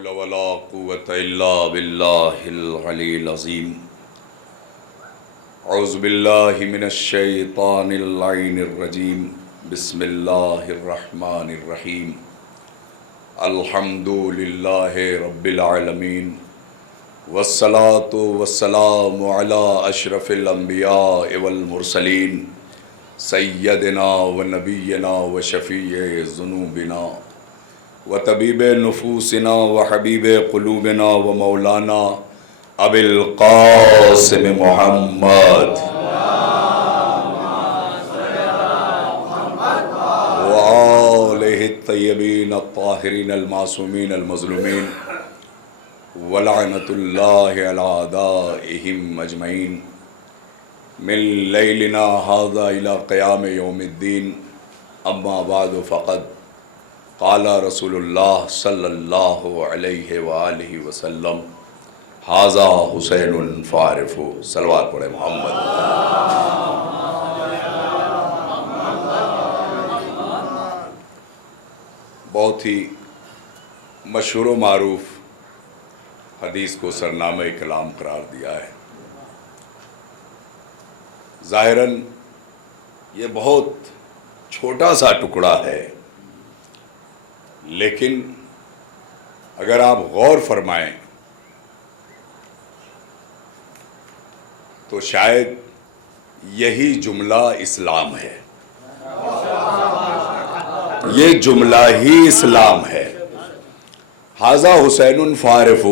حول ولا قوة إلا بالله العلي العظيم. أعوذ بالله من الشيطان اللعين الرجيم. بسم الله الرحمن الرحيم. الحمد لله رب العالمين والصلاة والسلام على أشرف الأنبياء والمرسلين سيدنا ونبينا وشفيع ذنوبنا وطبيب نفوسنا وحبيب قلوبنا ومولانا أبي القاسم محمد وآله الطيبين الطاهرين المعصومين المظلومين ولعنة الله على أعدائهم أجمعين من ليلنا هذا إلى قيام يوم الدين. أما بعد فقد قال رسول الله صلی اللہ علیہ وآلہ وسلم ھذا حسین فعرف. صلوات پڑھے محمد. بہت ہی مشہور و معروف حدیث کو سرنامہ کلام قرار دیا ہے. ظاہراً یہ بہت چھوٹا سا ٹکڑا ہے، لیکن اگر آپ غور فرمائیں تو شاید یہی جملہ اسلام ہے. یہ جملہ ہی اسلام ہے. ھذا حسین فعرف.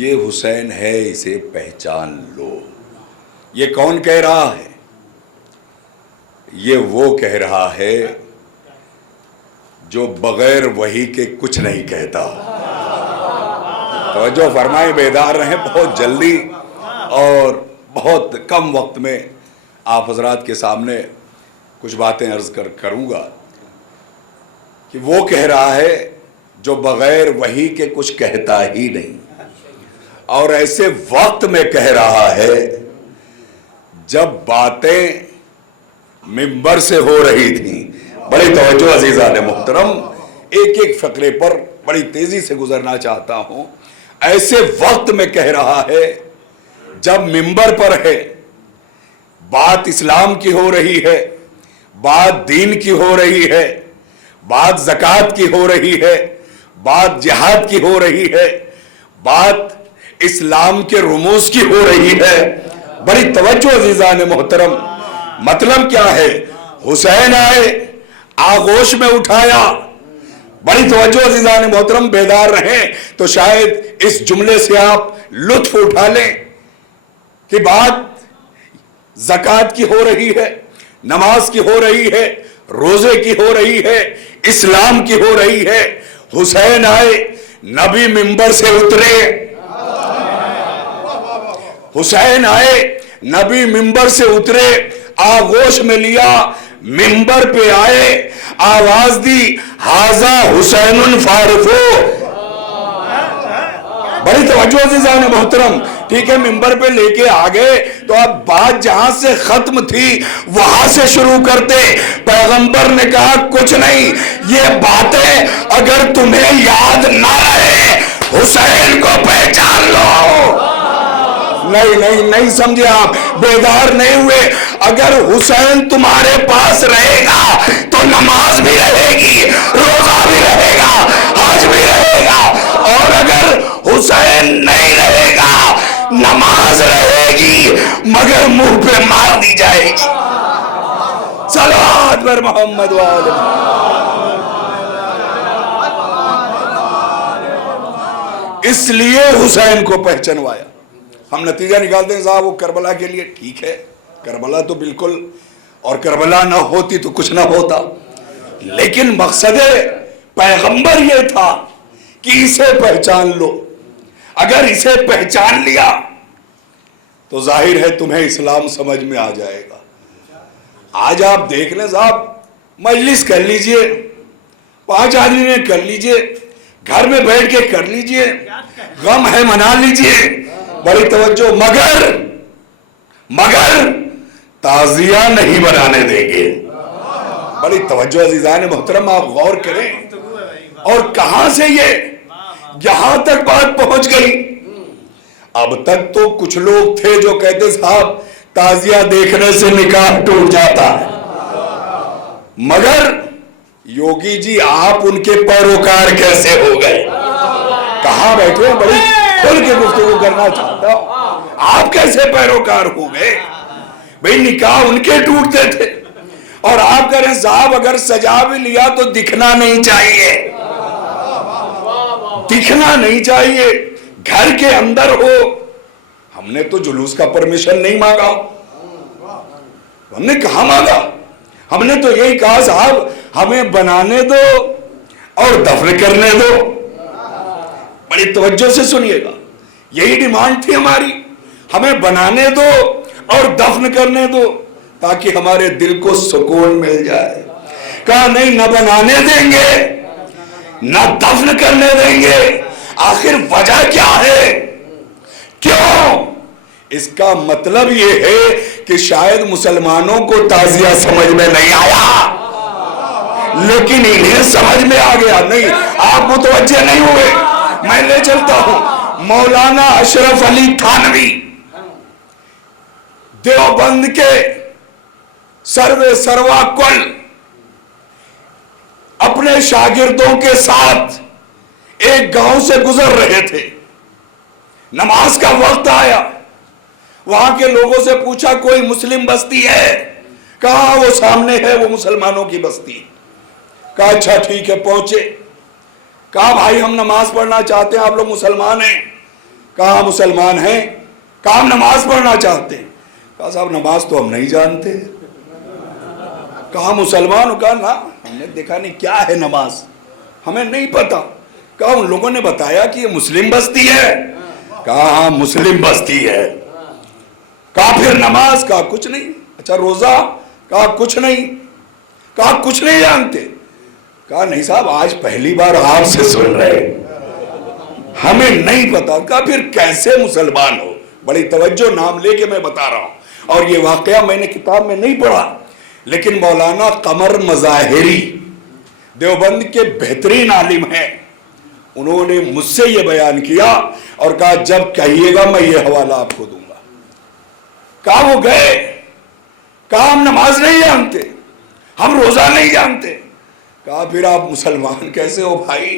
یہ حسین ہے، اسے پہچان لو. یہ کون کہہ رہا ہے؟ یہ وہ کہہ رہا ہے جو بغیر وحی کے کچھ نہیں کہتا. توجہ فرمائیں، بیدار رہیں. بہت جلدی اور بہت کم وقت میں آپ حضرات کے سامنے کچھ باتیں عرض کروں گا کہ وہ کہہ رہا ہے جو بغیر وحی کے کچھ کہتا ہی نہیں، اور ایسے وقت میں کہہ رہا ہے جب باتیں منبر سے ہو رہی تھیں. بڑی توجہ عزیزان محترم، ایک ایک فقرے پر بڑی تیزی سے گزرنا چاہتا ہوں. ایسے وقت میں کہہ رہا ہے جب منبر پر ہے، بات اسلام کی ہو رہی ہے، بات دین کی ہو رہی ہے، بات زکوٰۃ کی ہو رہی ہے، بات جہاد کی ہو رہی ہے، بات اسلام کے رموز کی ہو رہی ہے. بڑی توجہ عزیزان محترم. مطلب کیا ہے؟ حسین آئے، آغوش میں اٹھایا. بڑی توجہ عزیزان محترم، بیدار رہیں تو شاید اس جملے سے آپ لطف اٹھا لیں کہ بات زکوٰۃ کی ہو رہی ہے، نماز کی ہو رہی ہے، روزے کی ہو رہی ہے، اسلام کی ہو رہی ہے. حسین آئے، نبی منبر سے اترے. حسین آئے، نبی منبر سے اترے، آغوش میں لیا، منبر پہ آئے، آواز دی ھذا حسین فعرف. بڑی توجہ عزیزان محترم. ٹھیک ہے، منبر پہ لے کے آگے تو اب بات جہاں سے ختم تھی وہاں سے شروع کرتے. پیغمبر نے کہا کچھ نہیں، یہ باتیں اگر تمہیں یاد نہ رہے حسین کو پہچان لو. نہیں سمجھے آپ، بیدار نہیں ہوئے. اگر حسین تمہارے پاس رہے گا تو نماز بھی رہے گی، روزہ بھی رہے گا، حج بھی رہے گا. اور اگر حسین نہیں رہے گا، نماز رہے گی مگر منہ پہ مار دی جائے گی. صلوات پر محمد وآلہ. اس لیے حسین کو پہچنوایا. ہم نتیجہ نکالتے ہیں صاحب وہ کربلا کے لیے. ٹھیک ہے، کربلا تو بالکل، اور کربلا نہ ہوتی تو کچھ نہ ہوتا، لیکن مقصد پیغمبر یہ تھا کہ اسے پہچان لو. اگر اسے پہچان لیا تو ظاہر ہے تمہیں اسلام سمجھ میں آ جائے گا. آج آپ دیکھ لیں صاحب، مجلس کر لیجئے، 5 آدمی میں کر لیجئے، گھر میں بیٹھ کے کر لیجئے، غم ہے منا لیجئے. بڑی توجہ. مگر تعزیہ نہیں بنانے دیں گے. بڑی توجہ عزیزان محترم، آپ غور کریں. اور کہاں سے یہاں تک بات پہنچ گئی. اب تک تو کچھ لوگ تھے جو کہتے صاحب تعزیہ دیکھنے سے نکاح ٹوٹ جاتا ہے، مگر یوگی جی آپ ان کے پیروکار کیسے ہو گئے؟ کہاں بیٹھے ہیں، بڑی کھل کے گفتگو کرنا چاہتا ہوں. آپ کیسے پیروکار ہو گئے؟ بھئی نکاح ان کے ٹوٹتے تھے اور آپ کہہ رہے ہیں صاحب اگر سجا بھی لیا تو دکھنا نہیں چاہیے، دکھنا نہیں چاہیے، گھر کے اندر ہو. ہم نے تو جلوس کا پرمیشن نہیں مانگا، ہم نے کہاں مانگا؟ ہم نے تو یہی کہا صاحب ہمیں بنانے دو اور دفن کرنے دو. بڑی توجہ سے سنیے گا، یہی ڈیمانڈ تھی ہماری، ہمیں بنانے دو اور دفن کرنے دو تاکہ ہمارے دل کو سکون مل جائے. کہا نہیں، نہ بنانے دیں گے نہ دفن کرنے دیں گے. آخر وجہ کیا ہے؟ کیوں؟ اس کا مطلب یہ ہے کہ شاید مسلمانوں کو تعزیہ سمجھ میں نہیں آیا، لیکن انہیں سمجھ میں آ گیا. نہیں، آپ متوجہ نہیں ہوئے، میں لے چلتا ہوں. مولانا اشرف علی تھانوی دیوبند کے سروے سروا کل اپنے شاگردوں کے ساتھ ایک گاؤں سے گزر رہے تھے. نماز کا وقت آیا، وہاں کے لوگوں سے پوچھا کوئی مسلم بستی ہے؟ کہا وہ سامنے ہے، وہ مسلمانوں کی بستی. کہا اچھا ٹھیک ہے. پہنچے، کہا بھائی ہم نماز پڑھنا چاہتے ہیں، آپ لوگ مسلمان ہیں؟ کہا مسلمان ہیں. کہا ہم نماز پڑھنا چاہتے ہیں. کہا صاحب نماز تو ہم نہیں جانتے. کہا مسلمان ہو؟ کہا نا ہم نے دیکھا نہیں کیا ہے نماز، ہمیں نہیں پتا. کہا ان لوگوں نے بتایا کہ یہ مسلم بستی ہے. کہا ہاں مسلم بستی ہے. کہا پھر نماز؟ کہا کچھ نہیں. اچھا روزہ؟ کہا کچھ نہیں. کہا کچھ نہیں جانتے؟ کہا نہیں صاحب آج پہلی بار آپ سے سن رہے، ہمیں نہیں پتا. کہا پھر کیسے مسلمان ہو؟ بڑی توجہ، نام لے کے میں بتا رہا ہوں، اور یہ واقعہ میں نے کتاب میں نہیں پڑھا، لیکن مولانا قمر مظاہری دیوبند کے بہترین عالم ہیں، انہوں نے مجھ سے یہ بیان کیا اور کہا جب کہیے گا میں یہ حوالہ آپ کو دوں گا. کہا وہ گئے. کہا ہم نماز نہیں جانتے، ہم روزہ نہیں جانتے. کہا پھر آپ مسلمان کیسے ہو بھائی؟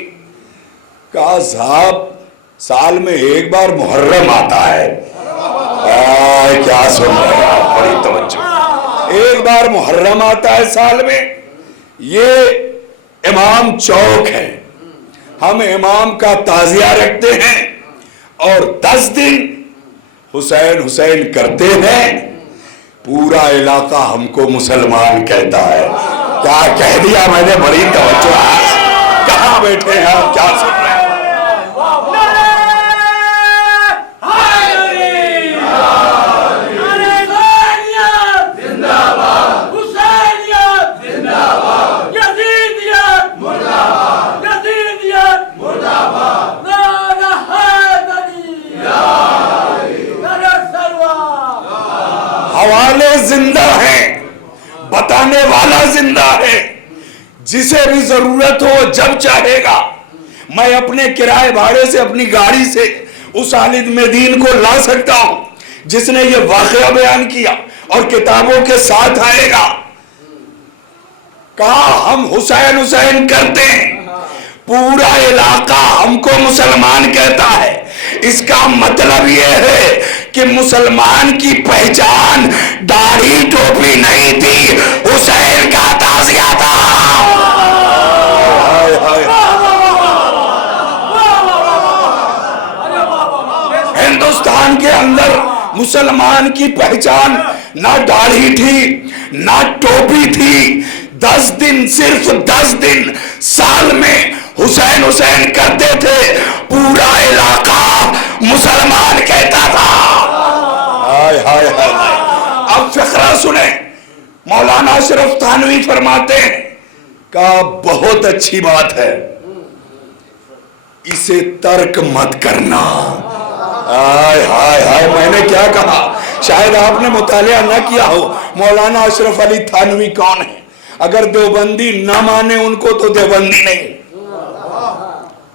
کہا صاحب سال میں ایک بار محرم آتا ہے. کیا سن رہے ہیں آپ؟ بڑی توجہ. ایک بار محرم آتا ہے سال میں، یہ امام چوک ہے، ہم امام کا تعزیہ رکھتے ہیں اور 10 دن حسین حسین کرتے ہیں. پورا علاقہ ہم کو مسلمان کہتا ہے. کیا کہہ دیا میں نے؟ بڑی توجہ. کہاں بیٹھے ہیں آپ؟ کیا سن رہے ہیں؟ حوالے زندہ ہیں، بتانے والا زندہ ہے. جسے بھی ضرورت ہو جب چاہے گا میں اپنے کرائے بھاڑے سے اپنی گاڑی سے اس عالم دین کو لا سکتا ہوں جس نے یہ واقعہ بیان کیا اور کتابوں کے ساتھ آئے گا. کہا ہم حسین حسین کرتے ہیں، پورا علاقہ ہم کو مسلمان کہتا ہے. اس کا مطلب یہ ہے کہ مسلمان کی پہچان داڑھی ٹوپی نہیں تھی، حسین کا تعزیہ تھا. ہندوستان کے اندر مسلمان کی پہچان نہ داڑھی تھی نہ ٹوپی تھی. 10 دن، صرف 10 دن سال میں حسین حسین کرتے تھے، پورا علاقہ مسلمان کہتا تھا. اب فقرہ سنیں. مولانا اشرف تھانوی فرماتے ہیں کہا بہت اچھی بات ہے، اسے ترک مت کرنا. میں نے کیا کہا؟ شاید آپ نے مطالعہ نہ کیا ہو. مولانا اشرف علی تھانوی کون ہے؟ اگر دیوبندی نہ مانے ان کو تو دیوبندی نہیں.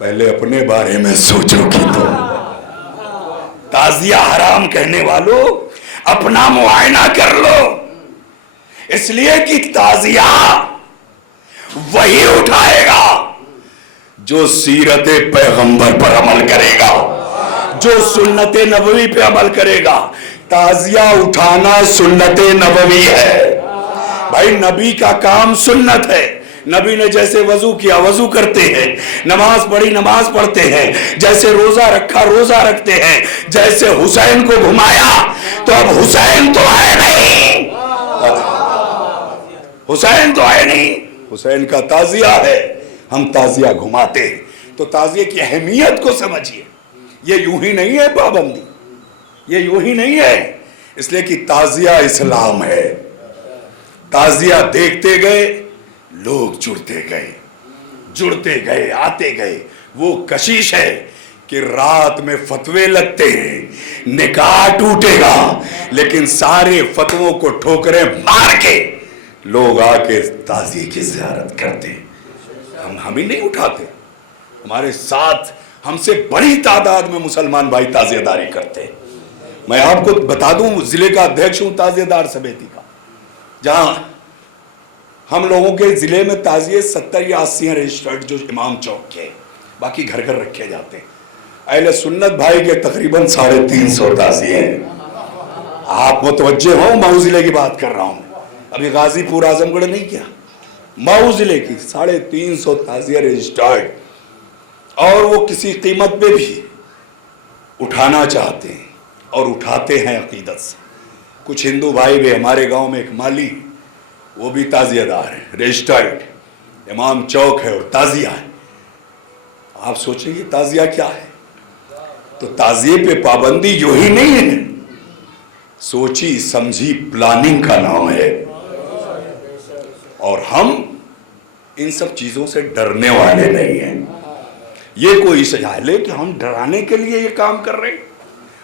پہلے اپنے بارے میں سوچو کہ تم تعزیہ حرام کہنے والوں اپنا معائنہ کر لو، اس لیے کہ تعزیہ وہی اٹھائے گا جو سیرت پیغمبر پر عمل کرے گا، جو سنت نبوی پہ عمل کرے گا۔ تعزیہ اٹھانا سنت نبوی ہے بھائی، نبی کا کام سنت ہے۔ نبی نے جیسے وضو کیا وضو کرتے ہیں، نماز پڑھی نماز پڑھتے ہیں، جیسے روزہ رکھا روزہ رکھتے ہیں، جیسے حسین کو گھمایا تو اب حسین تو ہے نہیں، حسین تو ہے نہیں، حسین کا تعزیہ ہے، ہم تعزیہ گھماتے ہیں۔ تو تعزیہ کی اہمیت کو سمجھیے، یہ یوں ہی نہیں ہے پابندی، یہ یوں ہی نہیں ہے، اس لیے کہ تعزیہ اسلام ہے۔ تعزیہ دیکھتے گئے لوگ جڑتے گئے آتے گئے۔ وہ کشش ہے کہ رات میں فتوے لگتے ہیں، نکاح ٹوٹے گا، لیکن سارے فتووں کو ٹھوکریں مار کے لوگ آ کے تعزیے کی زیارت کرتے ہیں۔ ہم ہی نہیں اٹھاتے، ہمارے ساتھ ہم سے بڑی تعداد میں مسلمان بھائی تعزیہ داری کرتے ہیں۔ میں آپ کو بتا دوں، ضلع کا ادھیکش ہوں تعزیہ دار سمیتی کا، جہاں ہم لوگوں کے ضلع میں تعزیے 70 یا 80 ہیں رجسٹرڈ جو امام چوک کے، باقی گھر گھر رکھے جاتے ہیں۔ اہل سنت بھائی کے تقریباً 350 تعزیے ہیں۔ آپ متوجہ ہوں، مئو ضلع کی بات کر رہا ہوں، ابھی غازی پور اعظم گڑھ نہیں کیا، مئو ضلع کی 350 تعزیے رجسٹرڈ، اور وہ کسی قیمت پہ بھی اٹھانا چاہتے ہیں اور اٹھاتے ہیں عقیدت سے۔ کچھ ہندو بھائی بھی، ہمارے گاؤں میں ایک مالی، وہ بھی تعزیہ دار ہے، رجسٹرڈ، امام چوک ہے اور تعزیہ ہے۔ آپ سوچیں یہ تعزیہ کیا ہے؟ تو تعزیے پہ پابندی یوں ہی نہیں ہے، سوچی سمجھی پلاننگ کا نام ہے، اور ہم ان سب چیزوں سے ڈرنے والے نہیں ہیں۔ یہ کوئی سجال ہے کہ ہم ڈرانے کے لیے یہ کام کر رہے ہیں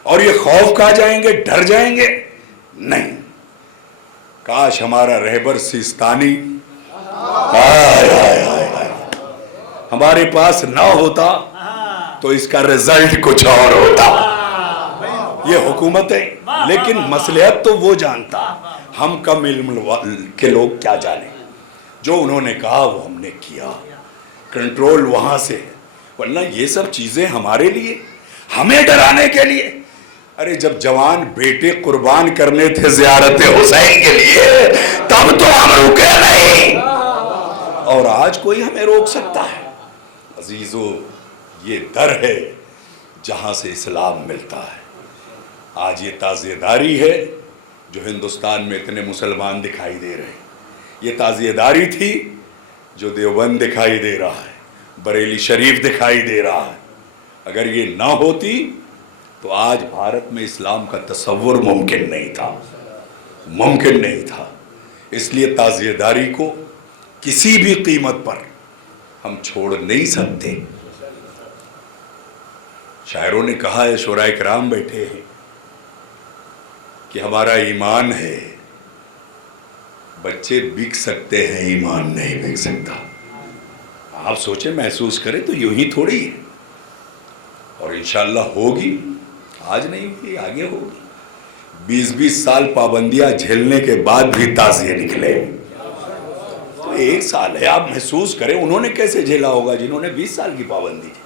اور یہ خوف کھا جائیں گے، ڈر جائیں گے، نہیں۔ کاش ہمارا رہبر سیستانی ہمارے پاس نہ ہوتا تو اس کا رزلٹ کچھ اور ہوتا۔ یہ حکومت ہے، لیکن مصلحت تو وہ جانتا، ہم کم علم کے لوگ کیا جانیں۔ جو انہوں نے کہا وہ ہم نے کیا، کنٹرول وہاں سے، ورنہ یہ سب چیزیں ہمارے لیے، ہمیں ڈرانے کے لیے۔ ارے جب جوان بیٹے قربان کرنے تھے زیارت حسین کے لیے، تب تو ہم رکے نہیں، اور آج کوئی ہمیں روک سکتا ہے؟ عزیزو، یہ در ہے جہاں سے اسلام ملتا ہے۔ آج یہ تعزیہ داری ہے جو ہندوستان میں اتنے مسلمان دکھائی دے رہے ہیں۔ یہ تعزیہ داری تھی جو دیوبند دکھائی دے رہا ہے، بریلی شریف دکھائی دے رہا ہے۔ اگر یہ نہ ہوتی تو آج بھارت میں اسلام کا تصور ممکن نہیں تھا۔ اس لیے تعزیہ داری کو کسی بھی قیمت پر ہم چھوڑ نہیں سکتے۔ شاعروں نے کہا ہے، شعراء کرام بیٹھے ہیں، کہ ہمارا ایمان ہے، بچے بک سکتے ہیں، ایمان نہیں بک سکتا۔ آپ سوچیں، محسوس کریں تو یوں ہی تھوڑی ہے، اور انشاءاللہ ہوگی، آج نہیں ہوگی آگے ہوگی۔ 20 سال پابندیاں جھیلنے کے بعد بھی تعزیے نکلے، تو 1 سال ہے، آپ محسوس کریں انہوں نے کیسے جھیلا ہوگا جنہوں نے 20 سال کی پابندی کی،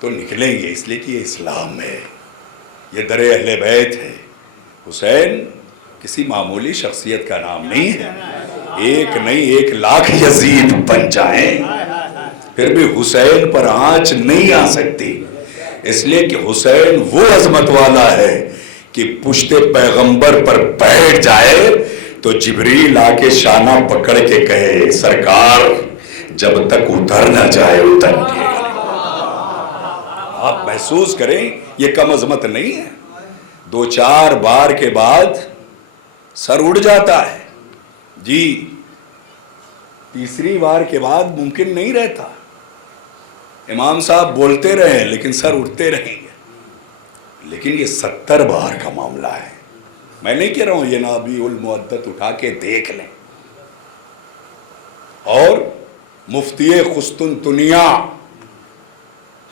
تو نکلیں گے، اس لیے کہ یہ اسلام ہے، یہ در اہل بیت ہے۔ حسین کسی معمولی شخصیت کا نام نہیں ہے، ایک نہیں 1 لاکھ یزید بن جائیں پھر بھی حسین پر آنچ نہیں آ سکتی، اس لیے کہ حسین وہ عظمت والا ہے کہ پشت پیغمبر پر بیٹھ جائے تو جبریل آ کے شانہ پکڑ کے کہے، سرکار جب تک اتر نہ جائے اتر کے۔ آپ محسوس کریں، یہ کم عظمت نہیں ہے۔ 2-4 بار کے بعد سر اڑ جاتا ہے جی، تیسری بار کے بعد ممکن نہیں رہتا۔ امام صاحب بولتے رہے لیکن سر اٹھتے رہیں گے، لیکن یہ 70 بار کا معاملہ ہے۔ میں نہیں کہہ رہا ہوں یہ نابی المعدت اٹھا کے دیکھ لیں۔ اور مفتی قسطنطنیہ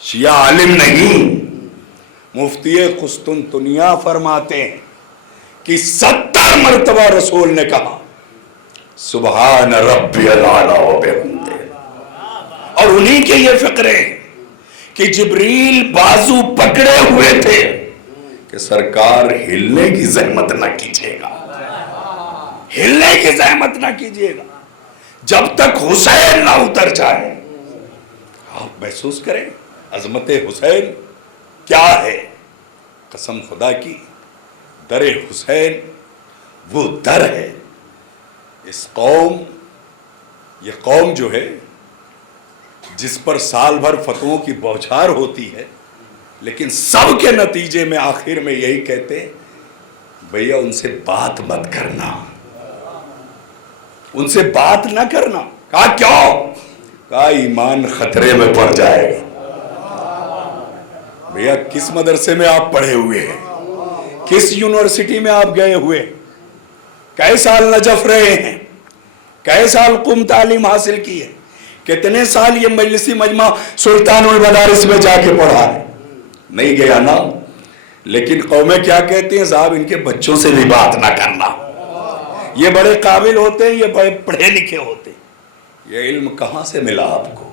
شیعہ عالم نہیں، مفتی قسطنطنیہ فرماتے ہیں کہ 70 مرتبہ رسول نے کہا سبحان ربی الاعلی و بحمدہ، اور انہی کے یہ فقرے کہ جبریل بازو پکڑے ہوئے تھے کہ سرکار ہلنے کی زحمت نہ کیجیے گا، ہلنے کی زحمت نہ کیجیے گا جب تک حسین نہ اتر جائے۔ آپ محسوس کریں عظمت حسین کیا ہے، قسم خدا کی در حسین وہ در ہے۔ اس قوم، یہ قوم جو ہے جس پر سال بھر فتووں کی بوچھار ہوتی ہے، لیکن سب کے نتیجے میں آخر میں یہی کہتے ہیں بھیا ان سے بات مت کرنا، ان سے بات نہ کرنا۔ کہا کیوں؟ کہا ایمان خطرے میں پڑ جائے گا۔ بھیا کس مدرسے میں آپ پڑھے ہوئے ہیں، کس یونیورسٹی میں آپ گئے ہوئے، کئی سال نجف رہے ہیں، کئی سال قم تعلیم حاصل کی ہے، کتنے سال یہ مجلسی مجمع سلطان المدارس میں جا کے پڑھا ہے؟ نہیں گیا نا۔ لیکن قومیں کیا کہتی ہیں؟ صاحب ان کے بچوں سے بھی بات نہ کرنا، یہ بڑے قابل ہوتے ہیں، یہ بڑے پڑھے لکھے ہوتے ہیں۔ یہ علم کہاں سے ملا آپ کو؟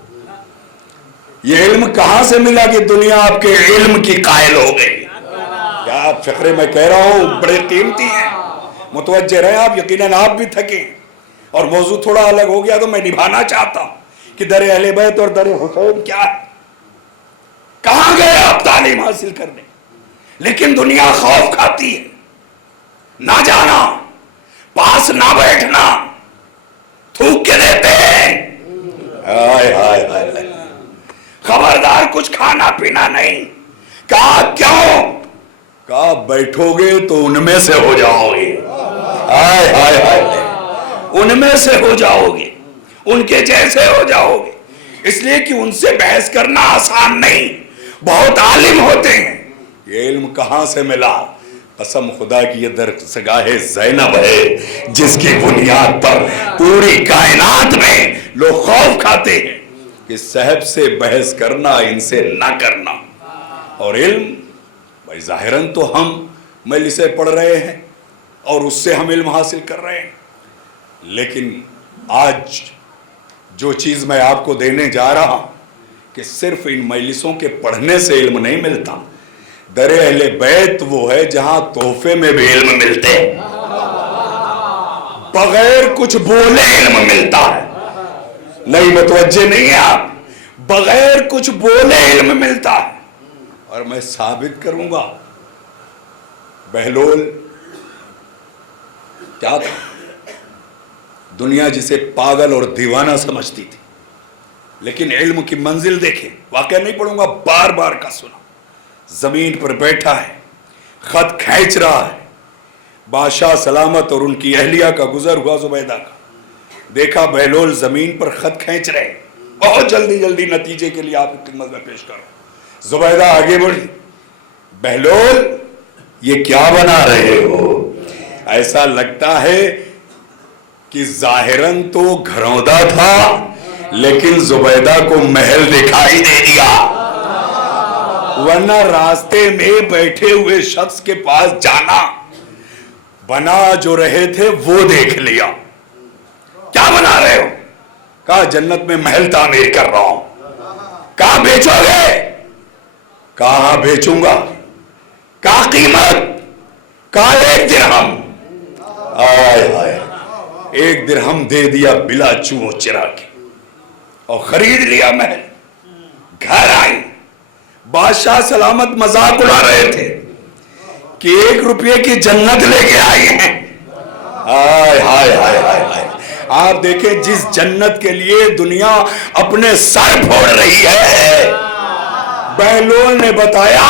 یہ علم کہاں سے ملا کہ دنیا آپ کے علم کی قائل ہو گئی؟ کیا آپ فقرے میں کہہ رہا ہوں بڑے قیمتی ہیں، متوجہ رہیں آپ، یقیناً آپ بھی تھکیں، اور موضوع تھوڑا الگ ہو گیا تو میں نبھانا چاہتا ہوں کہ در اہل بیت اور در حسین کیا ہے۔ کہاں گئے آپ تعلیم حاصل کرنے؟ لیکن دنیا خوف کھاتی ہے، نہ جانا، پاس نہ بیٹھنا، تھوک کے دیتے ہیں، ہائے ہائے ہائے، خبردار کچھ کھانا پینا نہیں۔ کہا کیوں؟ کہا بیٹھو گے تو ان میں سے ہو جاؤ گے، ہائے ہائے ہائے، ان میں سے ہو جاؤ گے، ان کے جیسے ہو جاؤ گے، اس لیے کہ ان سے بحث کرنا آسان نہیں، بہت عالم ہوتے ہیں۔ یہ علم کہاں سے ملا؟ قسم خدا کی یہ درسگاہ زینب ہے جس کی بنیاد پر پوری کائنات میں لوگ خوف کھاتے ہیں کہ صاحب سے بحث کرنا، ان سے نہ کرنا۔ اور علم بھائی ظاہراً تو ہم مجلسیں پڑھ رہے ہیں اور اس سے ہم علم حاصل کر رہے ہیں، لیکن آج جو چیز میں آپ کو دینے جا رہا ہوں کہ صرف ان مجلسوں کے پڑھنے سے علم نہیں ملتا، در اہل بیت وہ ہے جہاں تحفے میں بھی علم ملتے، بغیر کچھ بولے علم ملتا ہے۔ نہیں متوجہ نہیں ہیں آپ، بغیر کچھ بولے علم ملتا ہے۔ اور میں ثابت کروں گا، بہلول کیا تھا؟ دنیا جسے پاگل اور دیوانہ سمجھتی تھی، لیکن علم کی منزل دیکھیں، واقعہ نہیں پڑھوں گا، بار بار کا سنا، زمین پر بیٹھا ہے، خط کھینچ رہا ہے، بادشاہ سلامت اور ان کی اہلیہ کا گزر ہوا زبیدہ کا، دیکھا بہلول زمین پر خط کھینچ رہے، بہت جلدی جلدی نتیجے کے لیے آپ کی خدمت میں پیش کروں۔ زبیدہ آگے بڑھی، بہلول یہ کیا بنا رہے ہو؟ ایسا لگتا ہے کہ ظاہراً تو گھرودہ تھا لیکن زبیدہ کو محل دکھائی دے دیا، ورنہ راستے میں بیٹھے ہوئے شخص کے پاس جانا، بنا جو رہے تھے وہ دیکھ لیا۔ کیا بنا رہے ہو؟ کہا جنت میں محل تعمیر کر رہا ہوں۔ کہاں بیچو گے؟ کہاں بیچوں گا؟ کہاں قیمت؟ کہاں 1 درہم؟ آئے آئے، 1 درہم دے دیا بلا چو چرا کے اور خرید لیا محل۔ گھر آئی، بادشاہ سلامت مذاق اڑا رہے تھے کہ 1 روپے کی جنت لے کے آئی ہیں۔ ہائے ہائے ہائے ہائے، آپ دیکھیں جس جنت کے لیے دنیا اپنے سر پھوڑ رہی ہے، بہلول نے بتایا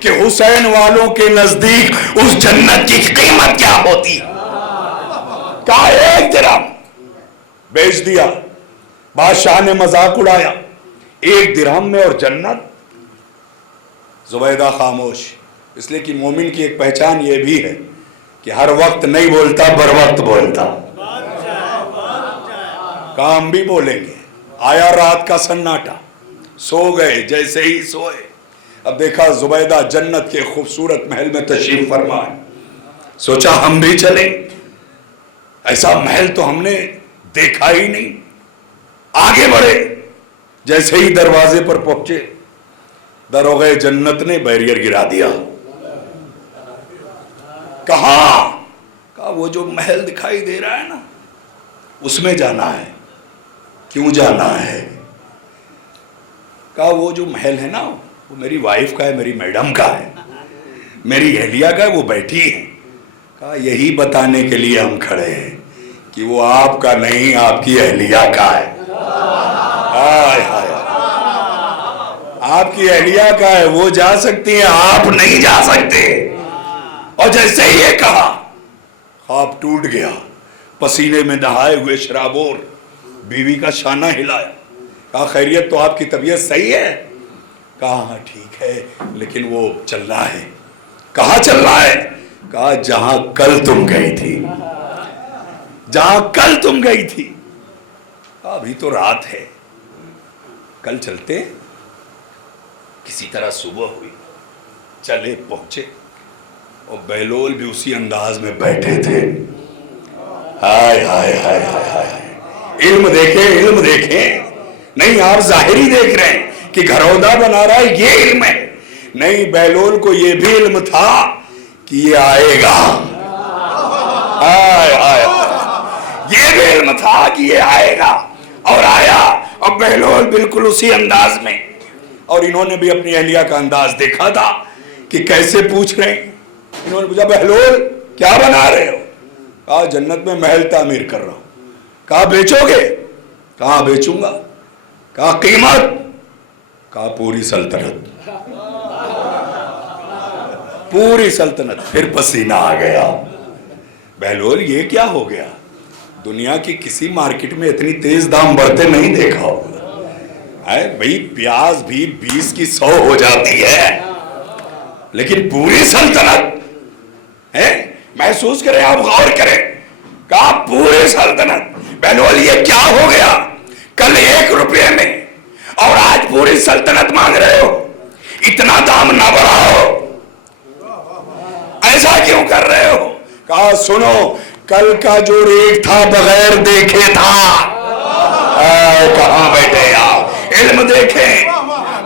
کہ حسین والوں کے نزدیک اس جنت کی قیمت کیا ہوتی۔ کہا 1 درہم، بیچ دیا۔ بادشاہ نے مذاق اڑایا، 1 درہم میں اور جنت۔ زبیدہ خاموش، اس لیے کہ مومن کی ایک پہچان یہ بھی ہے کہ ہر وقت نہیں بولتا، بر وقت بولتا۔ کام بھی بولیں گے۔ آیا رات کا سناٹا، سو گئے جیسے ہی سوئے، اب دیکھا زبیدہ جنت کے خوبصورت محل میں تشریف فرما ہے، سوچا ہم بھی چلیں، ایسا محل تو ہم نے دیکھا ہی نہیں، آگے بڑھے، جیسے ہی دروازے پر پہنچے دروغ جنت نے بیریئر گرا دیا۔ کہاں؟ کہا وہ جو محل دکھائی دے رہا ہے نا اس میں جانا ہے۔ کیوں جانا ہے؟ کہا وہ جو محل ہے نا وہ میری وائف کا ہے، میری میڈم کا ہے، میری اہلیہ کا ہے، وہ بیٹھی ہے۔ کہا یہی بتانے کے لیے ہم کھڑے ہیں کہ وہ آپ کا نہیں، آپ کی اہلیہ کا ہے۔ ہائے ہائے، آپ کی اہلیہ کا ہے، وہ جا سکتی ہیں، آپ نہیں جا سکتے۔ اور جیسے ہی یہ کہا خواب ٹوٹ گیا، پسینے میں نہائے ہوئے شرابور بیوی کا شانہ ہلایا، کہا خیریت تو آپ کی طبیعت صحیح ہے؟ کہا ہاں ٹھیک ہے، لیکن وہ چلنا ہے۔ کہاں چلنا ہے؟ کہا جہاں کل تم گئی تھی، جہاں کل تم گئی تھی۔ ابھی تو رات ہے، کل چلتے۔ کسی طرح صبح ہوئی، چلے پہنچے، اور بہلول بھی اسی انداز میں بیٹھے تھے۔ ہائے ہائے ہائے ہائے، علم دیکھیں، علم دیکھیں، نہیں آپ ظاہری دیکھ رہے ہیں کہ گھرودہ بنا رہا ہے، یہ علم ہے، نہیں بہلول کو یہ بھی علم تھا کہ یہ آئے گا۔ ہائے ہائے، یہ بھی علم تھا کہ یہ آئے گا، اور آیا۔ اب بہلول بالکل اسی انداز میں، اور انہوں نے بھی اپنی اہلیہ کا انداز دیکھا تھا کہ کیسے پوچھ رہے ہیں۔ انہوں نے پوچھا بہلول کیا بنا رہے ہو؟ کہا جنت میں محل تعمیر کر رہا ہوں۔ کہا بیچو گے؟ کہا بیچوں گا۔ کہا قیمت؟ کہا پوری سلطنت، پوری سلطنت۔ پھر پسینہ آ گیا۔ بہلول یہ کیا ہو گیا؟ دنیا کی کسی مارکیٹ میں اتنی تیز دام بڑھتے نہیں دیکھا ہوگا۔ بھئی پیاز بھی 20 کی 100 ہو جاتی ہے، لیکن پوری سلطنت ہے؟ محسوس کریں، آپ غور کریں، کہا پوری سلطنت۔ بہلول یہ کیا ہو گیا؟ کل 1 روپے میں اور آج پوری سلطنت مانگ رہے ہو، اتنا دام نہ بڑھاؤ، ایسا کیوں کر رہے ہو؟ کہا سنو، کل کا جو ریٹ تھا بغیر دیکھے تھا۔ کہاں بیٹھے آپ؟ علم دیکھیں،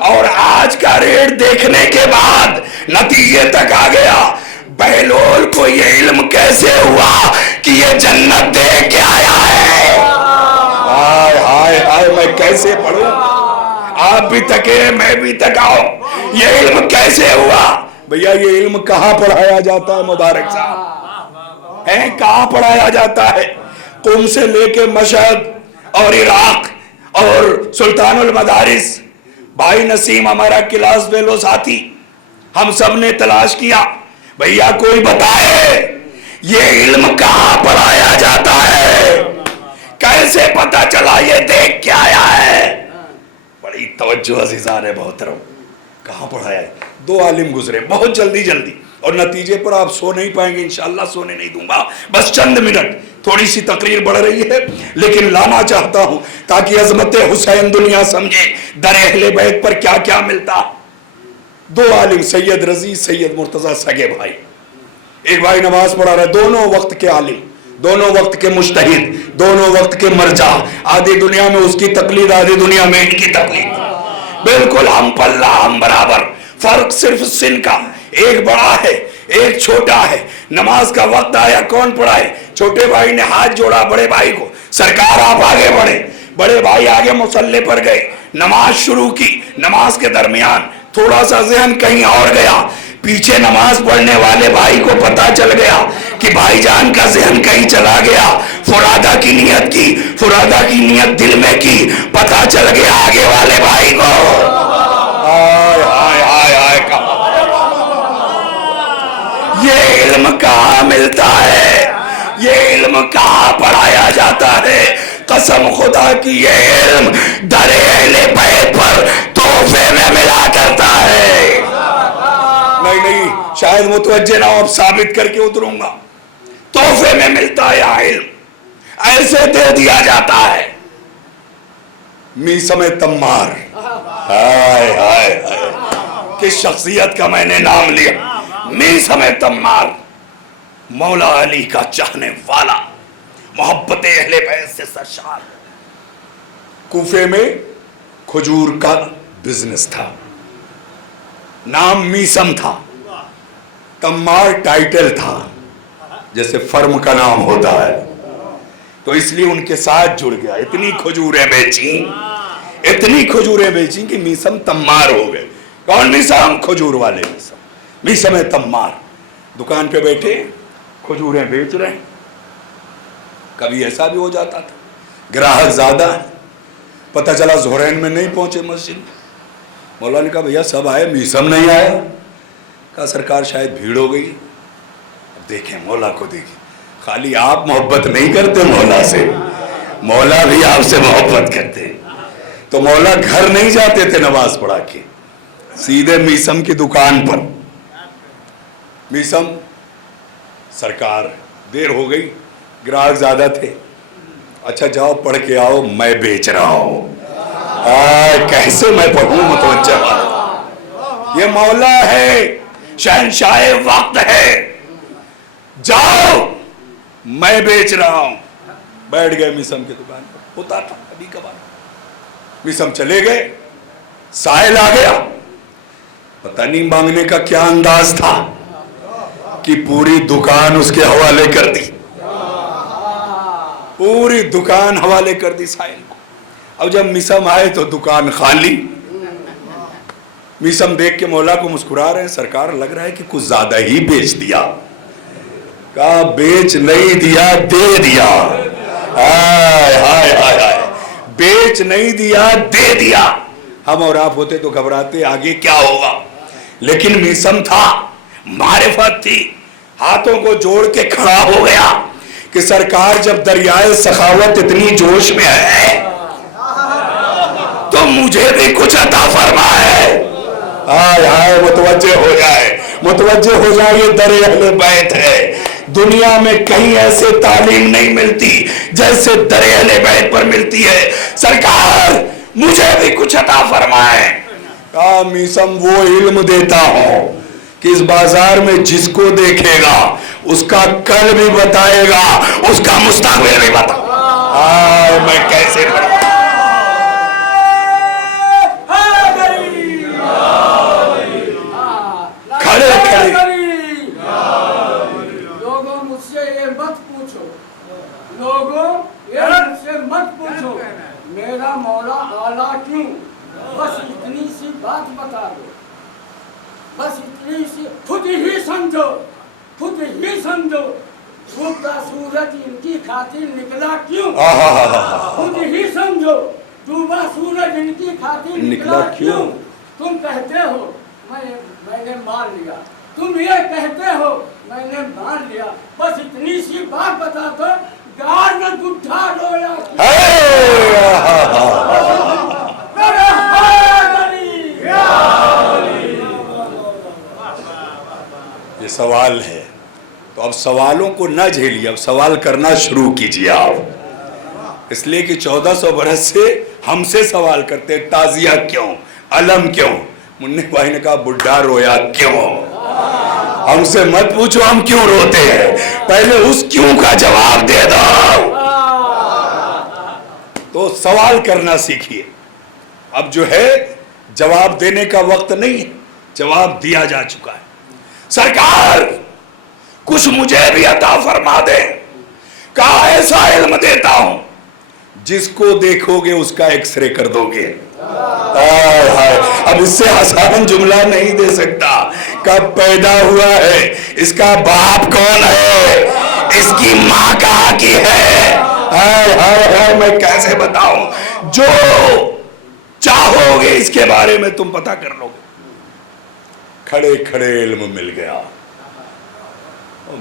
اور آج کا ریٹ دیکھنے کے بعد نتیجے تک آ گیا۔ بہلول کو یہ علم کیسے ہوا کہ یہ جنت دیکھ کے آیا ہے؟ ہائے ہائے ہائے، میں کیسے پڑھوں؟ آپ بھی تکے، میں بھی تکاؤں، یہ علم کیسے ہوا؟ بھیا یہ علم کہاں پڑھایا جاتا ہے مبارک صاحب؟ کہاں پڑھایا جاتا ہے؟ قم سے لے کے مشہد اور عراق اور سلطان المدارس، بھائی نسیم ہمارا کلاس فیلو ساتھی، ہم سب نے تلاش کیا، بھیا کوئی بتائے یہ علم کہاں پڑھایا جاتا ہے؟ کیسے پتا چلا یہ دیکھ کے آیا ہے؟ بڑی توجہ عزیزان محترم، کہاں پڑھایا ہے؟ 2 عالم گزرے بہت جلدی جلدی، اور نتیجے پر آپ سو نہیں پائیں گے، انشاءاللہ سونے نہیں دوں گا، بس چند منٹ، تھوڑی سی تقریر بڑھ رہی ہے لیکن لانا چاہتا ہوں تاکہ عظمت حسین دنیا سمجھے در اہل بیت پر کیا کیا ملتا۔ 2 عالم، سید رضی، سید مرتضی، سگے بھائی، ایک بھائی نماز پڑھا رہا ہے، دونوں وقت کے عالم، دونوں وقت کے مجتہد، دونوں وقت کے مرجع، آدھی دنیا میں اس کی تقلید، آدھی دنیا میں ان کی تقلید، بالکل ہم پلہ ہم برابر، فرق صرف سن کا، ایک بڑا ہے ایک چھوٹا ہے۔ نماز کا وقت آیا، کون پڑھائے؟ چھوٹے بھائی نے ہاتھ جوڑا بڑے بھائی کو، سرکار آپ آگے بڑھے۔ بڑے بھائی آگے مصلی پر گئے، نماز شروع کی، نماز کے درمیان تھوڑا سا ذہن کہیں اور گیا، پیچھے نماز پڑھنے والے بھائی کو پتا چل گیا کہ بھائی جان کا ذہن کہیں چلا گیا، فرادہ کی نیت کی، فرادہ کی نیت دل میں کی، پتا چل گیا آگے والے بھائی کو۔ آئے آئے آئے آئے، یہ علم کہاں ملتا ہے؟ یہ علم کہاں پڑھایا جاتا ہے؟ قسم خدا کی یہ علم در اہل بیت پر تحفے میں ملا کرتا ہے۔ نہیں شاید متوجہ نہ ہو، اب ثابت کر کے اتروں گا۔ تحفے میں ملتا ہے یہ علم، ایسے دے دیا جاتا ہے۔ میسم تمار ہائے ہائے ہائے کس شخصیت کا میں نے نام لیا، میثم تمار، مولا علی کا چاہنے والا، محبت اہل بیت سے سرشار۔ کوفے میں کھجور کا بزنس تھا، نام میثم تھا، تمار ٹائٹل تھا، جیسے فرم کا نام ہوتا ہے، تو اس لیے ان کے ساتھ جڑ گیا۔ اتنی کھجوریں بیچیں، اتنی کھجوریں بیچیں کہ میثم تمار ہو گئے۔ کون میثم؟ کھجور والے میثم، میثم تمار۔ دکان پہ بیٹھے کھجوریں بیچ رہے ہیں۔ کبھی ایسا بھی ہو جاتا تھا گراہک زیادہ ہے، پتہ چلا ظہرین میں نہیں پہنچے مسجد میں، مولا نے کہا بھیا سب آئے، میثم نہیں آیا۔ کہا سرکار شاید بھیڑ ہو گئی۔ اب دیکھیں مولا کو، دیکھیں خالی آپ محبت نہیں کرتے مولا سے، مولا بھی آپ سے محبت کرتے۔ تو مولا گھر نہیں جاتے تھے نماز پڑھا کے، سیدھے میثم کی دکان پر۔ میثم سرکار دیر ہو گئی، گراہک زیادہ تھے، اچھا جاؤ پڑھ کے آؤ، میں بیچ رہا ہوں۔ کیسے میں پڑھوں متوجہ، یہ مولا ہے، شہنشاہ وقت ہے، جاؤ میں بیچ رہا ہوں۔ بیٹھ گئے میثم کی دکان پر، ہوتا تھا کبھی کبھار۔ میثم چلے گئے، سائل آ گیا، پتہ نہیں مانگنے کا کیا انداز تھا کہ پوری دکان اس کے حوالے کر دی، پوری دکان حوالے کر دی سائل کو۔ اب جب میثم آئے تو دکان خالی۔ میثم دیکھ کے مولا کو مسکرا رہے ہیں، سرکار لگ رہا ہے کہ کچھ زیادہ ہی بیچ دیا۔ کہا بیچ نہیں دیا، دے دیا۔ ہائے ہائے ہائے ہائے، بیچ نہیں دیا، دے دیا۔ ہم اور آپ ہوتے تو گھبراتے آگے کیا ہوگا، لیکن میثم تھا، معرفت تھی، ہاتھوں کو جوڑ کے کھڑا ہو گیا کہ سرکار جب دریائے سخاوت اتنی جوش میں ہے تو مجھے بھی کچھ عطا فرمائے۔ ہائے ہائے، متوجہ ہو جائے، متوجہ ہو جائے، یہ در اہل بیت ہے۔ دنیا میں کہیں ایسے تعلیم نہیں ملتی جیسے در اہل بیت پر ملتی ہے۔ سرکار مجھے بھی کچھ عطا فرمائے۔ کہا میثم وہ علم دیتا ہوں کہ اس بازار میں جس کو دیکھے گا اس کا کل بھی بتائے گا، اس کا مستقبل بھی بتائے گا۔ میں کیسے پڑھوں؟ کھڑے کھڑے لوگوں مجھ سے یہ مت پوچھو، لوگوں یہ مجھ سے مت پوچھو میرا مولا اعلیٰ کیوں، بس اتنی سی بات بتا دو، بس اتنی سی، خود ہی سمجھو، خود ہی سمجھو ڈوبتا سورج ان کی خاطر نکلا کیوں، خود ہی سمجھو ڈوبا سورج ان کی خاطر نکلا کیوں۔ تم کہتے ہو میں نے مان لیا، تم یہ کہتے ہو میں نے مان لیا، بس اتنی سی بات بتا دو گار میں گٹھا رویا یہ سوال ہے، تو اب سوالوں کو نہ جھیلیے، اب سوال کرنا شروع کیجیے آپ، اس لیے کہ 1400 برس سے ہم سے سوال کرتے، تازیہ کیوں، علم کیوں؟ منہ بھائی نے کہا بڈھا رویا کیوں؟ ہم سے مت پوچھو ہم کیوں روتے ہیں، پہلے اس کیوں کا جواب دے دو۔ تو سوال کرنا سیکھیے، اب جو ہے جواب دینے کا وقت نہیں ہے، جواب دیا جا چکا ہے۔ سرکار کچھ مجھے بھی عطا فرما دے، کہا ایسا علم دیتا ہوں جس کو دیکھو گے اس کا ایکس رے کر دو گے۔ اب اس سے آسان جملہ نہیں دے سکتا، کب پیدا ہوا ہے، اس کا باپ کون ہے، اس کی ماں کہاں کی ہے، میں کیسے بتاؤں؟ جو چاہو گے اس کے بارے میں تم پتہ کر لو گے۔ کھڑے کھڑے علم مل گیا۔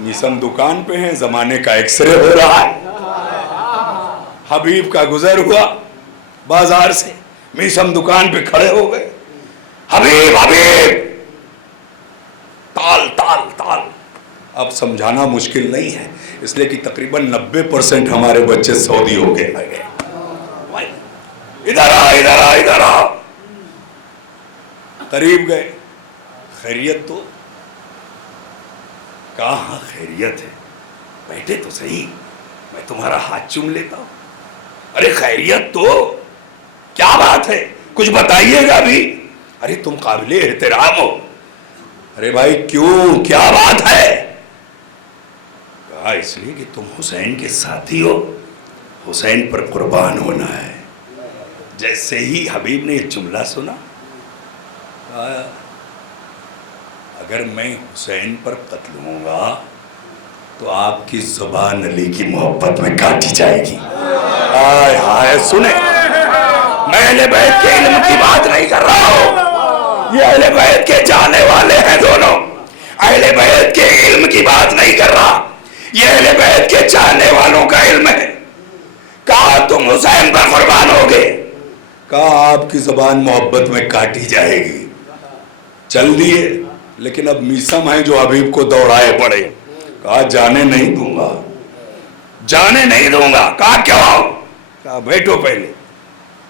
میثم دکان پہ ہیں، زمانے کا ایکس رے ہو رہا ہے۔ حبیب کا گزر ہوا بازار سے، میثم دکان پہ کھڑے ہو گئے، حبیب حبیب، تال تال تال۔ اب سمجھانا مشکل نہیں ہے، اس لیے کہ تقریباً 90% ہمارے بچے سعودی ہو گئے، ادھر آ ادھر آ ادھر آ۔ قریب گئے, خیریت تو؟ کہا ہاں خیریت ہے, بیٹھے تو صحیح, میں تمہارا ہاتھ چوم لیتا ہوں. ارے خیریت تو, کیا بات ہے, کچھ بتائیے گا بھی. ارے تم قابل احترام ہو. ارے بھائی کیوں, کیا بات ہے؟ کہا اس لیے کہ تم حسین کے ساتھی ہو, حسین پر قربان ہونا ہے. جیسے ہی حبیب نے یہ جملہ سنا, کہا اگر میں حسین پر قتل ہوں گا تو آپ کی زبان علی کی محبت میں کاٹی جائے گی. ہائے ہائے, سنیں, میں اہل بیت کے علم کی بات نہیں کر رہا ہوں, یہ اہل بیت کے جانے والے ہیں دونوں. اہل بیت کے علم کی بات نہیں کر رہا, یہ اہل بیت کے چاہنے والوں کا علم ہے. کہا تم حسین پر قربان ہوگے, کہا آپ کی زبان محبت میں کاٹی جائے گی. چل دیے, لیکن اب میسم ہیں جو حبیب کو دوڑائے پڑے. کہا جانے نہیں دوں گا, جانے نہیں دوں گا. کہا کیوں؟ کہا بیٹھو,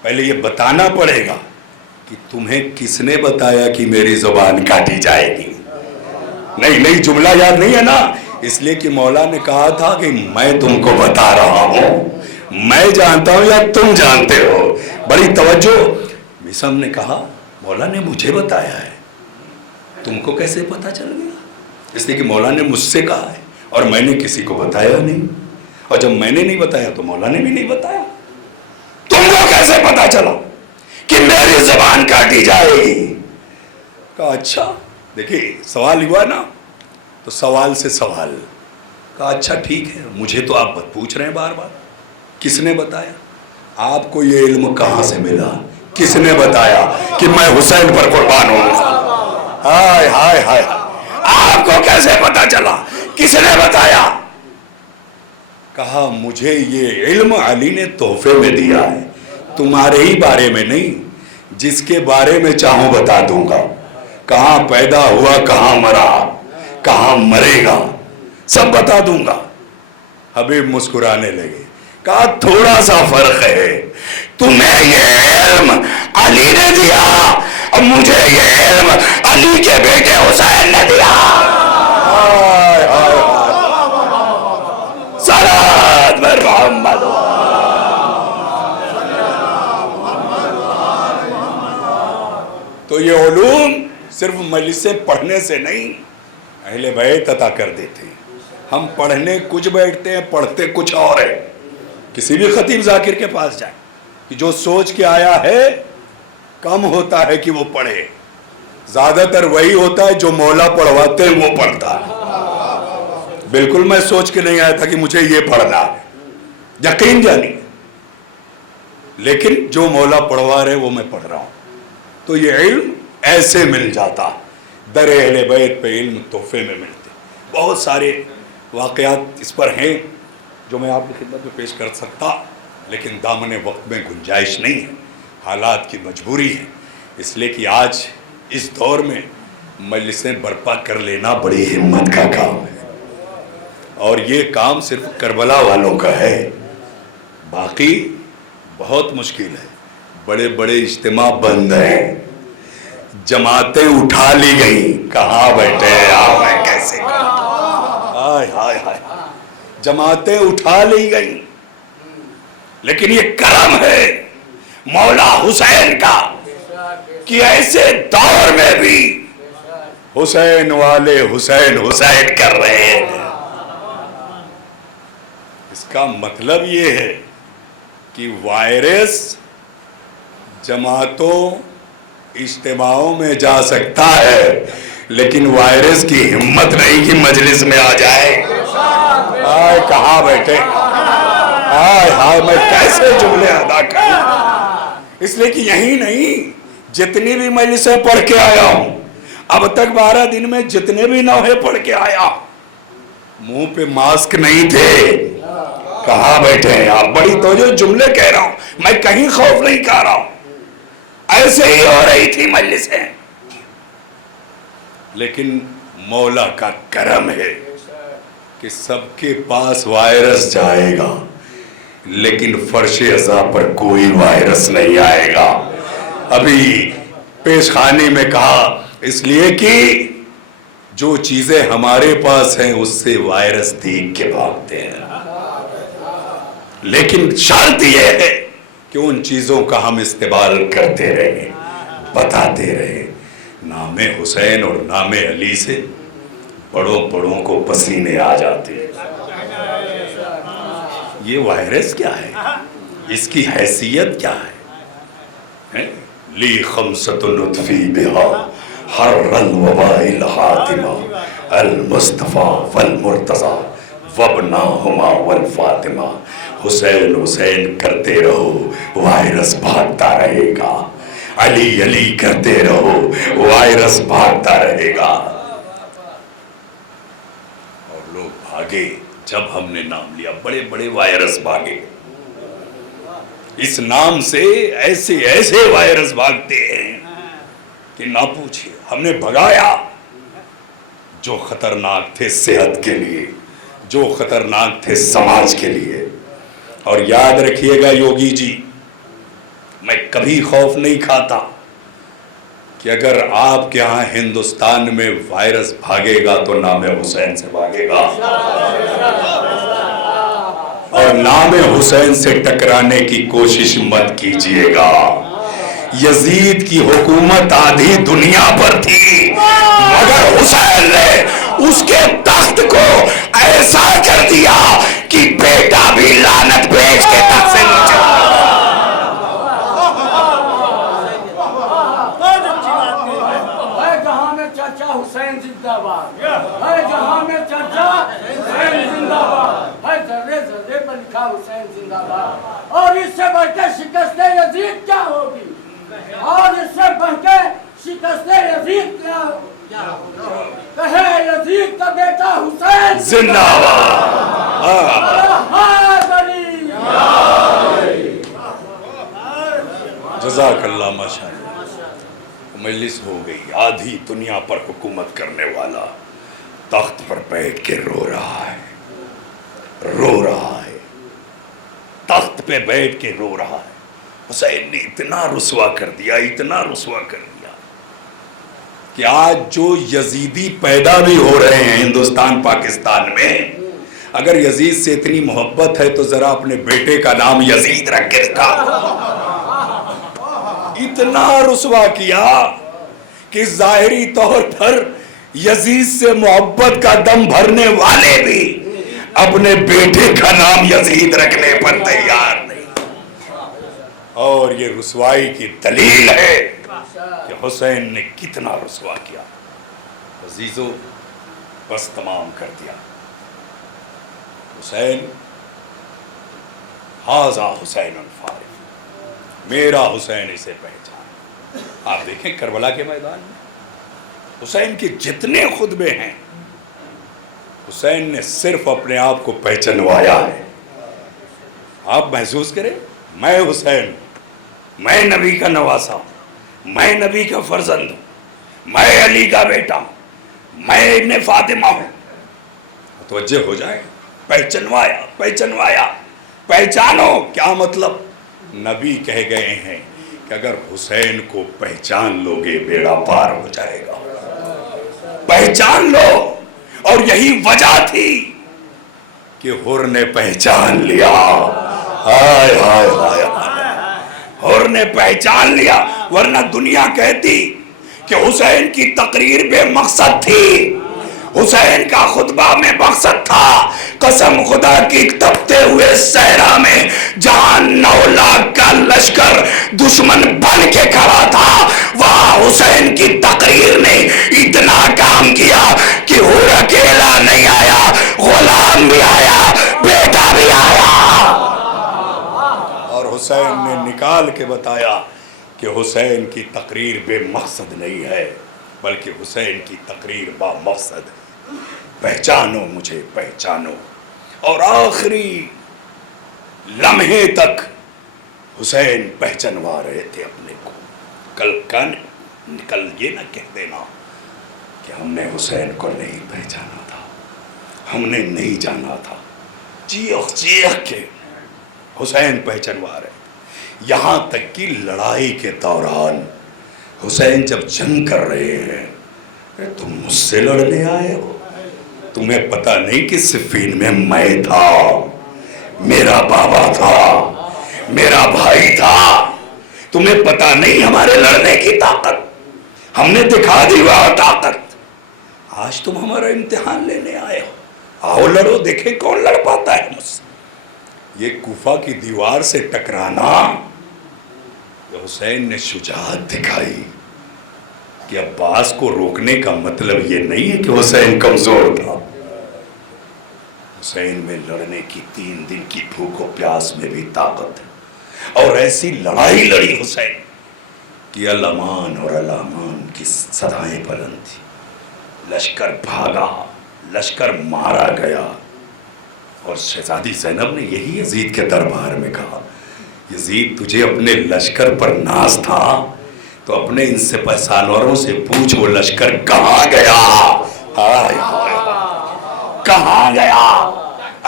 پہلے یہ بتانا پڑے گا کہ تمہیں کس نے بتایا کہ میری زبان کاٹی جائے گی. نہیں جملہ یاد نہیں ہے نا, اس لیے کہ مولا نے کہا تھا کہ میں تم کو بتا رہا ہوں, میں جانتا ہوں یا تم جانتے ہو. بڑی توجہ. میسم نے کہا مولا نے مجھے بتایا ہے, تم کو کیسے پتا چل گیا؟ اس لیے کہ مولا نے مجھ سے کہا ہے اور میں نے کسی کو بتایا نہیں, اور جب میں نے نہیں بتایا تو مولا نے بھی نہیں بتایا. تم کو کیسے پتا چلا کہ میری زبان کاٹی جائے گی؟ کہا اچھا, دیکھیے سوال ہوا نا, تو سوال سے سوال. کہا اچھا ٹھیک ہے, مجھے تو آپ پوچھ رہے ہیں بار بار, کس نے بتایا؟ آپ کو یہ علم کہاں سے ملا, کس نے بتایا کہ میں حسین پر قربان ہوں؟ ہائے ہائے ہائے, آپ کو کیسے پتا چلا, کس نے بتایا؟ کہا مجھے یہ علم علی نے تحفے میں دیا ہے, تمہارے ہی بارے میں نہیں, جس کے بارے میں چاہوں بتا دوں گا. کہاں پیدا ہوا, کہاں مرا, کہاں مرے گا, سب بتا دوں گا. حبیب مسکرانے لگے. کہا تھوڑا سا فرق ہے, تمہیں یہ علم علی نے دیا اور مجھے یہ علم علی کے بیٹے حسین نے دیا. صلوات بر محمد. تو یہ علوم صرف مجلسیں پڑھنے سے نہیں, اہل بیت عطا کر دیتے ہیں. ہم پڑھنے کچھ بیٹھتے ہیں, پڑھتے کچھ اور ہے. کسی بھی خطیب ذاکر کے پاس جائیں کہ جو سوچ کے آیا ہے, کم ہوتا ہے کہ وہ پڑھے, زیادہ تر وہی ہوتا ہے جو مولا پڑھواتے ہیں وہ پڑھتا ہے. بالکل میں سوچ کے نہیں آیا تھا کہ مجھے یہ پڑھنا ہے, یقین جانی, لیکن جو مولا پڑھوا رہے وہ میں پڑھ رہا ہوں. تو یہ علم ایسے مل جاتا, در اہل بیت پہ علم تحفے میں ملتے. بہت سارے واقعات اس پر ہیں جو میں آپ کی خدمت میں پیش کر سکتا, لیکن دامن وقت میں گنجائش نہیں ہے, حالات کی مجبوری ہے. اس لیے کہ آج اس دور میں مجلسیں برپا کر لینا بڑی ہمت کا کام ہے, اور یہ کام صرف کربلا والوں کا ہے, باقی بہت مشکل ہے. بڑے بڑے اجتماع بند ہیں, جماعتیں اٹھا لی گئیں. کہاں بیٹھے آپ, میں کیسے ہائے ہائے ہائے, جماعتیں اٹھا لی گئیں. لیکن یہ کرم ہے مولا حسین کا کہ ایسے دور میں بھی حسین والے حسین حسین کر رہے ہیں. اس کا مطلب یہ ہے کہ وائرس جماعتوں اجتماعوں میں جا سکتا ہے, لیکن وائرس کی ہمت نہیں کہ مجلس میں آ جائے. آئے کہاں بیٹھے, آئے ہائے, میں کیسے جملے ادا کروں. اس لیے کہ یہی نہیں, جتنی بھی مجلسیں پڑھ کے آیا ہوں اب تک 12 دن میں, جتنے بھی نوحے پڑھ کے آیا, منہ پہ ماسک نہیں تھے. کہاں بیٹھے ہیں آپ, بڑی توجہ, جملے کہہ رہا ہوں, میں کہیں خوف نہیں کہہ رہا ہوں, ایسے ہی ہو رہی تھی مجلسیں. لیکن مولا کا کرم ہے کہ سب کے پاس وائرس جائے گا, لیکن فرش عزا پر کوئی وائرس نہیں آئے گا. ابھی پیش خانی میں کہا اس لیے کہ جو چیزیں ہمارے پاس ہیں اس سے وائرس دیکھ کے بھاگتے ہیں، لیکن شرط یہ ہے کہ ان چیزوں کا ہم استعمال کرتے رہیں، بتاتے رہیں۔ نام حسین اور نام علی سے بڑوں کو پسینے آ جاتے ہیں۔ یہ وائرس کیا ہے؟ اس کی حیثیت کیا ہے؟ لی خمسۃ نطفی بہا حر الوباء الحاتمہ المصطفیٰ والمرتضیٰ وابناہما والفاطمہ۔ حسین حسین کرتے رہو وائرس بھاگتا رہے گا، علی علی کرتے رہو وائرس بھاگتا رہے گا۔ اور لوگ بھاگے جب ہم نے نام لیا، بڑے بڑے وائرس بھاگے۔ اس نام سے ایسے ایسے وائرس بھاگتے ہیں کہ نہ پوچھئے۔ ہم نے بھگایا جو خطرناک تھے صحت کے لیے، جو خطرناک تھے سماج کے لیے۔ اور یاد رکھیے گا یوگی جی، میں کبھی خوف نہیں کھاتا کہ اگر آپ کے ہاں ہندوستان میں وائرس بھاگے گا تو نام حسین سے بھاگے گا، اور نام حسین سے ٹکرانے کی کوشش مت کیجیے گا۔ یزید کی حکومت آدھی دنیا پر تھی، مگر حسین نے اس کے تخت کو ایسا کر دیا کہ بیٹا بھی لعنت بھیج کے تخت سے نیچے۔ جہاں میں چرچا حسین زندہ باد، ہر جہاں میں چرچا حسین زندہ باد، ہر ذرے ذرے پر لکھا حسین زندہ باد۔ اور اس سے بڑھ کے شکست یزید کیا ہوگی؟ اور اس سے بڑھ کے شکست یزید کیا ہوگی؟ کہے یزید کا بیٹا حسین زندہ باد۔ جزاک اللہ، ماشاء اللہ۔ مجلس ہو گئی، آدھی دنیا پر حکومت کرنے والا تخت پر بیٹھ کے رو رہا ہے، تخت پہ بیٹھ کے رو رہا ہے۔ حسین نے اتنا رسوا کر دیا کہ آج جو یزیدی پیدا بھی ہو رہے ہیں ہندوستان پاکستان میں، اگر یزید سے اتنی محبت ہے تو ذرا اپنے بیٹے کا نام یزید رکھ کے دکھا۔ اتنا رسوا کیا کہ ظاہری طور پر یزید سے محبت کا دم بھرنے والے بھی اپنے بیٹے کا نام یزید رکھنے پر تیار نہیں۔ اور یہ رسوائی کی دلیل ہے کہ حسین نے کتنا رسوا کیا۔ عزیزو، بس تمام کر دیا۔ حسین، ھذا حسین الفارق، میرا حسین اسے پہچان۔ آپ دیکھیں کربلا کے میدان میں حسین کے جتنے خطبے ہیں، حسین نے صرف اپنے آپ کو پہچنوایا ہے۔ آپ محسوس کریں، میں حسین، میں نبی کا نواسا ہوں، میں نبی کا فرزند ہوں، میں علی کا بیٹا ہوں، میں ابن فاطمہ ہوں۔ متوجہ ہو جائے، پہچنوایا۔ پہچانو کیا مطلب؟ نبی کہہ گئے ہیں کہ اگر حسین کو پہچان لو گے بیڑا پار ہو جائے گا۔ پہچان لو۔ اور یہی وجہ تھی کہ حر نے پہچان لیا۔ ہائے ہائے ہائے، حر نے پہچان لیا، ورنہ دنیا کہتی کہ حسین کی تقریر بے مقصد تھی، حسین کا خطبہ میں مقصد تھا۔ قسم خدا کی تپتے ہوئے صحرا میں جہاں 9 لاکھ کا لشکر دشمن بن کے کھڑا تھا، وہاں حسین کی تقریر نے اتنا کام کیا کہ حر اکیلا نہیں آیا، غلام بھی آیا، بیٹا بھی آیا۔ اور حسین نے نکال کے بتایا کہ حسین کی تقریر بے مقصد نہیں ہے، بلکہ حسین کی تقریر با مقصد ہے۔ پہچانو مجھے، پہچانو۔ اور آخری لمحے تک حسین پہچنوا رہے تھے اپنے کو۔ کل یہ نہ کہہ دینا کہ ہم نے حسین کو نہیں پہچانا تھا، ہم نے نہیں جانا تھا۔ چیخ کے حسین پہچنوا رہے۔ یہاں تک کہ لڑائی کے دوران حسین جب جنگ کر رہے ہیں تم مجھ سے لڑنے آئے ہو؟ تمہیں پتہ نہیں کہ صفین میں میں تھا، میرا بابا تھا، میرا بھائی تھا؟ تمہیں پتہ نہیں ہمارے لڑنے کی طاقت؟ ہم نے دکھا دی وہ طاقت۔ آج تم ہمارا امتحان لینے آئے ہو، آؤ لڑو، دیکھیں کون لڑ پاتا ہے مجھ سے۔ یہ کوفہ کی دیوار سے ٹکرانا، حسین نے شجاعت دکھائی کہ عباس کو روکنے کا مطلب یہ نہیں ہے کہ حسین کمزور تھا۔ حسین میں لڑنے کی 3 دن کی بھوک و پیاس میں بھی طاقت ہے، اور ایسی لڑائی لڑی حسین کہ الامان اور الامان کی صدائیں بلند تھی۔ لشکر بھاگا، لشکر مارا گیا، اور شہزادی زینب نے یہی یزید کے دربار میں کہا، یزید تجھے اپنے لشکر پر ناز تھا تو اپنے ان سپہ سالاروں سے پوچھ وہ لشکر کہاں گیا؟ ہائے ہائے کہاں گیا؟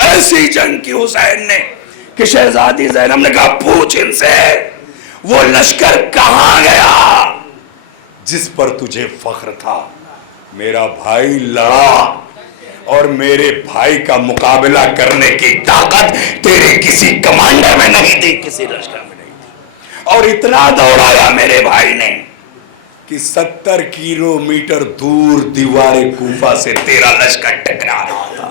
ایسی جنگ کی حسین نے کہ شہزادی زینب نے کہا پوچھ ان سے وہ لشکر کہاں گیا جس پر تجھے فخر تھا؟ میرا بھائی لڑا، اور میرے بھائی کا مقابلہ کرنے کی طاقت تیرے کسی کمانڈر میں نہیں تھی، کسی لشکر میں نہیں تھی۔ اور اتنا دوڑایا میرے بھائی نے کہ 70 کلومیٹر دور دیوار کوفہ سے تیرا لشکر ٹکرا رہا تھا،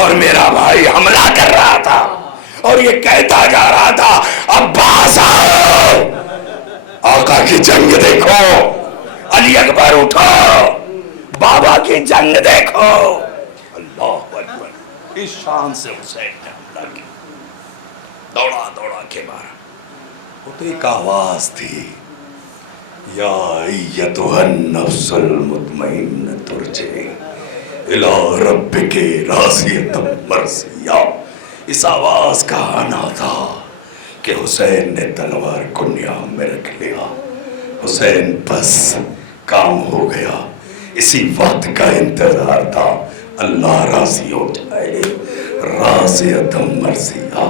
اور میرا بھائی حملہ کر رہا تھا، اور یہ کہتا جا رہا تھا عباس آؤ، آقا کی جنگ دیکھو، علی اکبر اٹھو، بابا کی جنگ دیکھو۔ اللہ اکبر، اس شان سے حسین نے حملہ کیا، دوڑا دوڑا کے مارا۔ وہ تو ایک آواز تھی، یا ایتھا النفس المطمئنۃ ارجعی الی ربک راضیۃ مرضیہ۔ اس آواز کا آنا تھا کہ حسین نے تلوار کو نیام میں رکھ لیا۔ حسین بس کام ہو گیا، اسی وقت کا انتظار تھا، اللہ راضی ہو جائے، راضیۃ مرضیہ،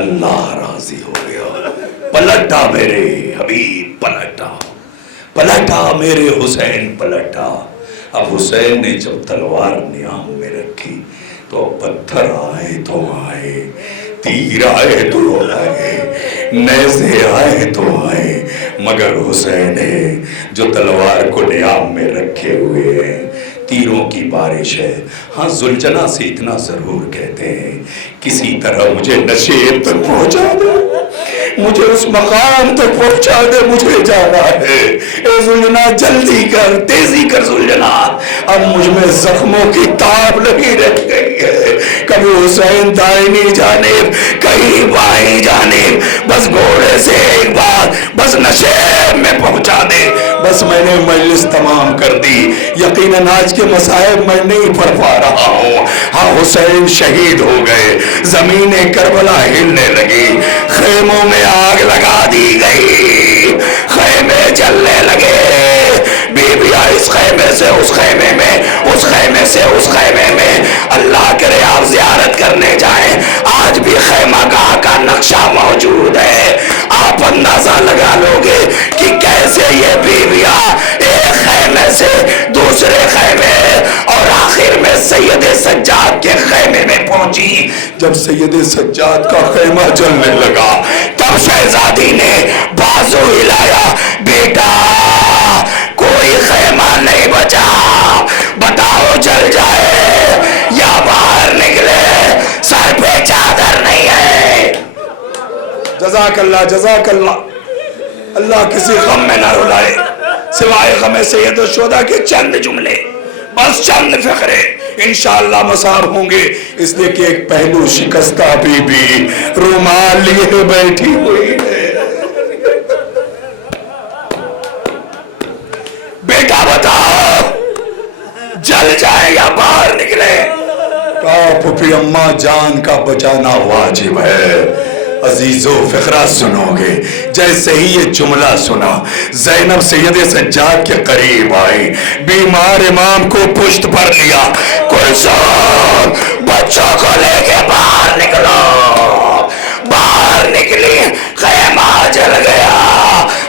اللہ راضی ہو گیا۔ پلٹا میرے حبیب، پلٹا پلٹا میرے حسین، پلٹا۔ اب حسین نے جب تلوار نیام میں رکھی تو پتھر آئے تو آئے، تیر آئے تو آئے، نیزے آئے تو آئے، مگر حسین ہے جو تلوار کو نیام میں رکھے ہوئے ہیں۔ تیروں کی بارش ہے۔ ہاں زلجنا سے اتنا ضرور کہتے ہیں کسی طرح مجھے نشیب تک پہنچا دے، مجھے اس مقام تک پہنچا دے، مجھے جانا ہے۔ اے زلجنا جلدی کر، تیزی کر زلجنا، اب مجھ میں زخموں کی تاب نہیں رہ گئی ہے۔ کبھی حسین دائنی جانب، کہیں بائیں جانب، بس گھوڑے سے ایک بار بس نشیب میں پہنچا دے۔ بس میں نے مجلس تمام کر دی، یقیناً آج کے مصائب میں نہیں پڑھ پا رہا ہوں۔ ہاں حسین شہید ہو گئے، زمین کربلا ہلنے لگی، خیموں میں آگ لگا دی گئی، خیمے جلنے لگے، بیویاں اس خیمے سے اس خیمے میں، اس خیمے سے اس خیمے میں۔ اللہ کرے آپ زیارت کرنے جائیں، آج بھی خیمہ گاہ کا نقشہ موجود ہے۔ آپ اندازہ لگا لو گے کہ کیسے یہ بیویاں ایک خیمے سے دوسرے خیمے اور آخر میں سید سجاد کے خیمے میں پہنچی۔ جب سید سجاد کا خیمہ جلنے لگا تب شہزادی نے بازو ہلایا، بیٹا کوئی خیمہ نہیں بچا، بتاؤ جل جائے یا باہر نکلے، سر پہ چادر نہیں ہے۔ جزاک اللہ، جزاک اللہ۔ اللہ کسی غم میں نہ رلائے سوائے غم سید الشہداء کے چند جملے، بس چند فقرے انشاءاللہ مصاب ہوں گے، اس لیے کہ ایک پہلو شکستہ بی بی رومال لیے بیٹھی ہوئی ہے۔ بیٹا بتاؤ جل جائے یا باہر نکلے؟ کہا پھپھی اماں جان کا بچانا واجب ہے۔ عزیزو فقرہ سنو گے، جیسے ہی یہ جملہ سنا زینب سید سجاد کے قریب آئی، بیمار امام کو پشت پر لیا، کلثوم بچوں کو لے کے باہر نکلو۔ باہر نکلی، خیمہ جل گیا۔